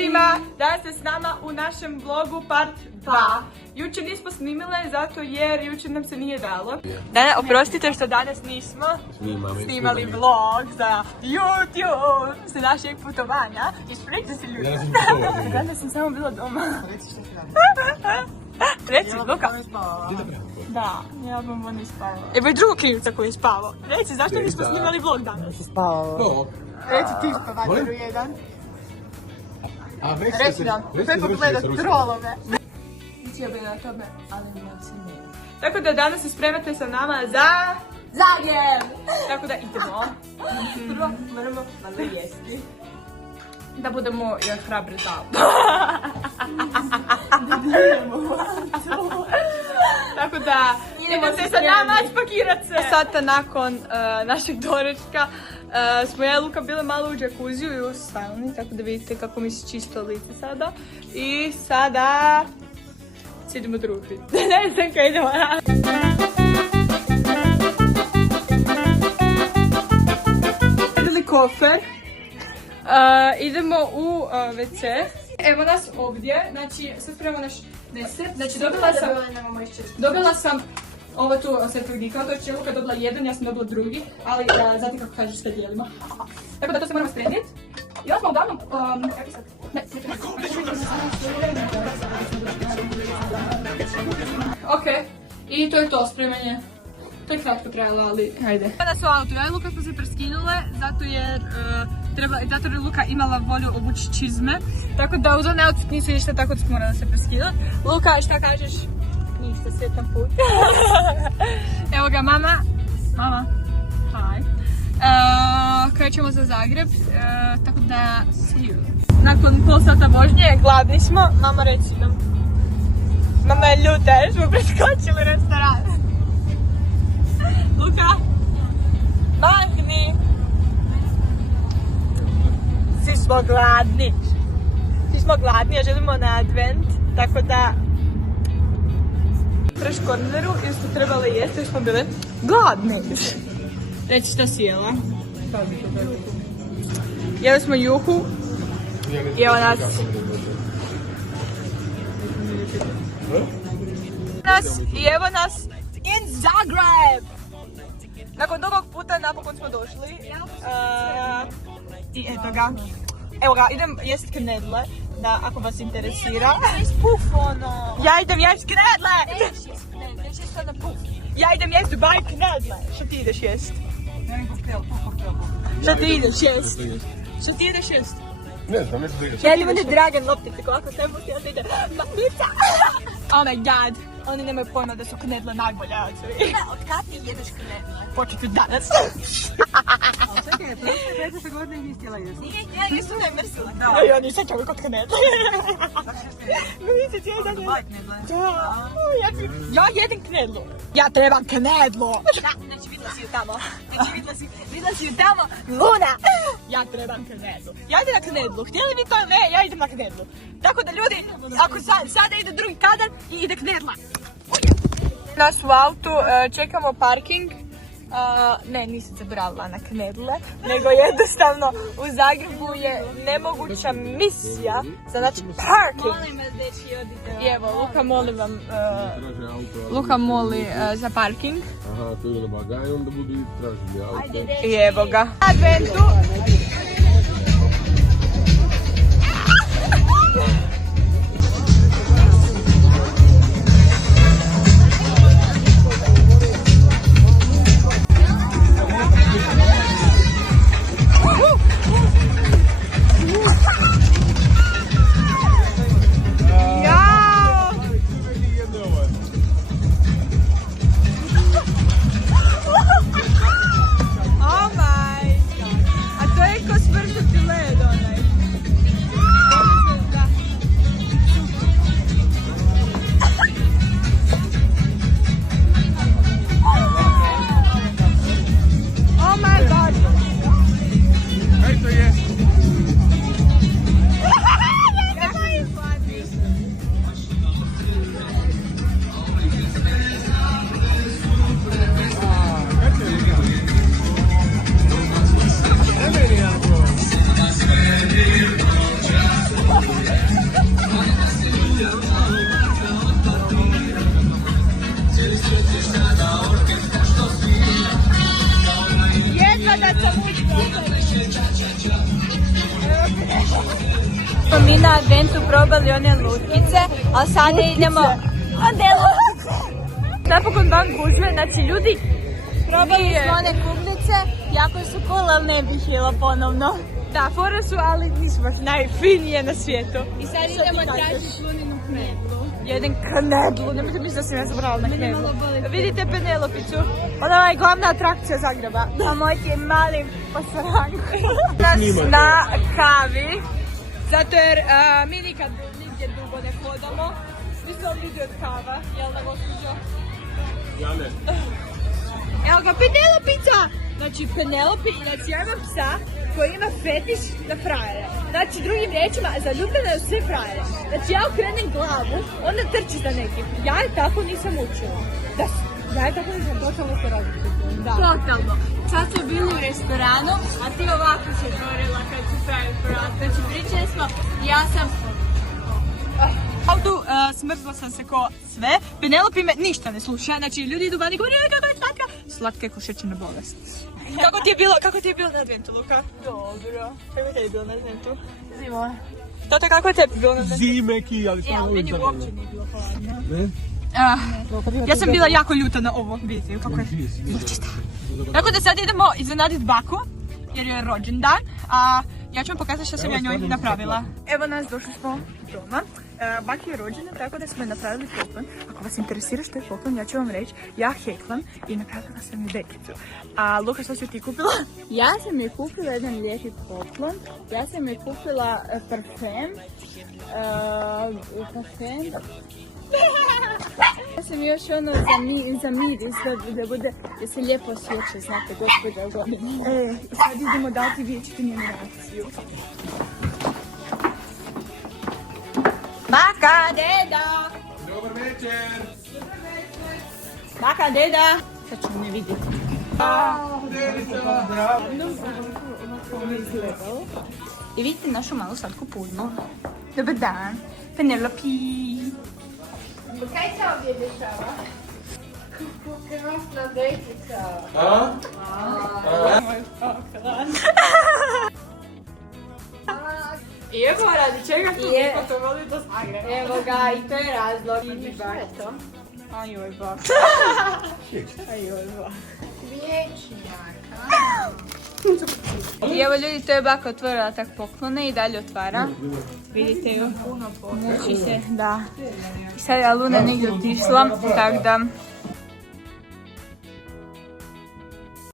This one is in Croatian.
svima, danas ste s nama u našem vlogu part 2. Jučer nismo snimile zato jer jučer nam se nije dalo. Oprostite što danas nismo snimali vlog za YouTube sa našeg putovanja. Ispričajte se ljudi. Danas sam samo bila doma. Reci, Luka. Da, ja bom on ispavala. Evo i drugu krivca koju je spavao. Reci, zašto nismo snimali vlog danas? Spavao. Reci ti spavatelju jedan. Reci nam, sve pogledat trolove. Mislio bi na tome, ali ne se ne. Tako da danas se spremate sa nama za Zagreb! Tako da idemo. Prvo moramo malo jesti. Da budemo još hrabri za auto. Tako da idete sa nama spakirat se. Sada nakon našeg doručka smo ja i Luka bile malo u džakuziju i u sauni, tako da vidite kako mi se čisto lice sada. I sada se idemo družiti. Ne znam kaj idemo raditi. Ideli kofer. Idemo u WC. Evo nas ovdje, znači sad spremamo naš deser. Znači dobila sam ovo tu serpegnika, to je Luka dobila jedan, ja sam dobila drugi, ali zatim kako kažeš sve dijelimo. Tako da to se moramo spremiti. I ovo smo uglavnom, kako sad? Ok, i to je to spremanje. To je kratko trebalo, ali hajde. Sada su u autu, ja i Luka smo se preskinule, zato jer Luka imala volju obući čizme. Tako da uz one outfit nisu ništa, tako da smo morali se preskinuli. Luka, šta kažeš? Ništa, sretan put. Evo ga mama. Mama, hi. Krećemo za Zagreb, tako da see you. Nakon pol sata vožnje, gladni smo. Mama, reci nam. Mama je ljuta jer smo preskočili restoran. Luka, mahni. Svi smo gladni. Svi smo gladni, a želimo na advent, tako da Fresh Corneru jer smo trebali jesti jer smo bile gladni. Reći šta si jela? Jeli smo juhu i evo nas in Zagreb! Nakon dugog puta napokon smo došli i eto ga. Evo ga, idem jest knedle, da ako vas interesira. Ja idem jest knedle! Ja idem jest Dubai knedle. Što ti ideš jest? Što ti ideš jest? Što ti ideš jest? Ne znam, nešto da ideš. Ja idem Dragan Loptic, ako sve musti, ja da idem Manica! Oh my god, oni nemaju pojma da su knedle najbolje od svih. Od kad ti jedeš knedle? Početi danas. Ali čekaj, prošle godine ih nisi htjela jesti. Ja nisam ne mrsila. Ja nisam čovjek od knedle. Nisi cijeli dan jesti. Ja jedem knedlu. Ja trebam knedlu. Znači vidjela si ju tamo. Vidjela si ju tamo. Luna. Ja trebam knedlu. Ja idem na knedlu. Htjeli vi to ili ne, ja idem na knedlu. Tako da ljudi, ako sada ide drugi kadar i ide knedla. Nas u autu, čekamo parking. Ne, nisam zaboravila na knedle, nego jednostavno u Zagrebu je nemoguća misija za znači parking. Molim vas dečki, odite. I evo, Luka moli vam, Luka moli za parking. Aha, to ide na bagaj, onda budu i tražili auto. I evo ga. Adventu. Mi na adventu probali one lutkice, a sada idemo... Napokon van gužve, znači ljudi, probali smo one kuglice, jako su cool, ali ne bih jela ponovno. Da, fore su, ali nisu baš najfinije na svijetu. I sad idemo tražiti Luninu knedlu. Jedan knedlu, nemojte misliti da sam ja zabrala na knedlu. Vidite Penelopiću, ona je glavna atrakcija Zagreba. A moj ti je mali posranku. Na kavi, zato jer mi nikad nigdje dugo ne hodamo. Svi smo ljudi od kava, jel da gospođo? Ja ne. Evo ga, Penelopica! Znači Penelopi, znači ja imam psa koji ima fetiš na frajere. Znači drugim riječima, zaljubljena je u sve frajere. Znači ja okrenem glavu, onda trči za nekim. Ja je tako nisam učila. Ja je tako nisam totalno se raditi. Da. Totalno. Sad smo bili u restoranu, a ti ovako se žorila kad su pravi prat. Znači pričali smo, ja sam... Autu, smrzla sam se ko sve. Penelopi me ništa ne sluša. Znači ljudi idu vani i govori, kako je slatka. Slatka je ko šećerna bolest. Kako ti je bilo na adventu, Luka? Dobro. Kako ti je bilo na adventu? Zima. Tata, kako je tebi bilo na adventu? Zimeki, ali samo Ali meni uvijek uopće nije bilo hladno. Ne? Ja sam bila jako ljuta na ovo, vidite kako je. Tako da sad idemo iznenaditi baku, jer je rođendan, a ja ću vam pokazati što sam ja njoj napravila. Evo nas, došli smo doma. Baki je rođendan, tako da smo je napravili poklon. Ako vas interesira što je poklon, ja ću vam reći, ja heklam i napravila sam ju dekicu. A Luka, što si ti kupila? Ja sam joj kupila jedan lijepi poklon. Ja sam joj kupila parfem. Ja sam još ono za miris da bude, da se lijepo osjeća, znate, gospođa godine. Sad idemo dati vidjeti njenu reakciju. Baka, deda! Dobar večer! Baka, deda! Sad ću ne vidjeti. I vidite našu malu slatku pulmu. Dobar dan, Penelopi! Kaj se ovdje dešava? Krasna dekica. A? I evo radi čega tu putovali do Zagreba. Evo ga, i to je razlog. I što je to? Ajoj, bak. Ajoj, bak. Vječnjaka. I evo ljudi, to je baka otvorila tak poklone i dalje otvara. Vidite ju. Muči se, da. I sad je Luna negdje otišla, tako da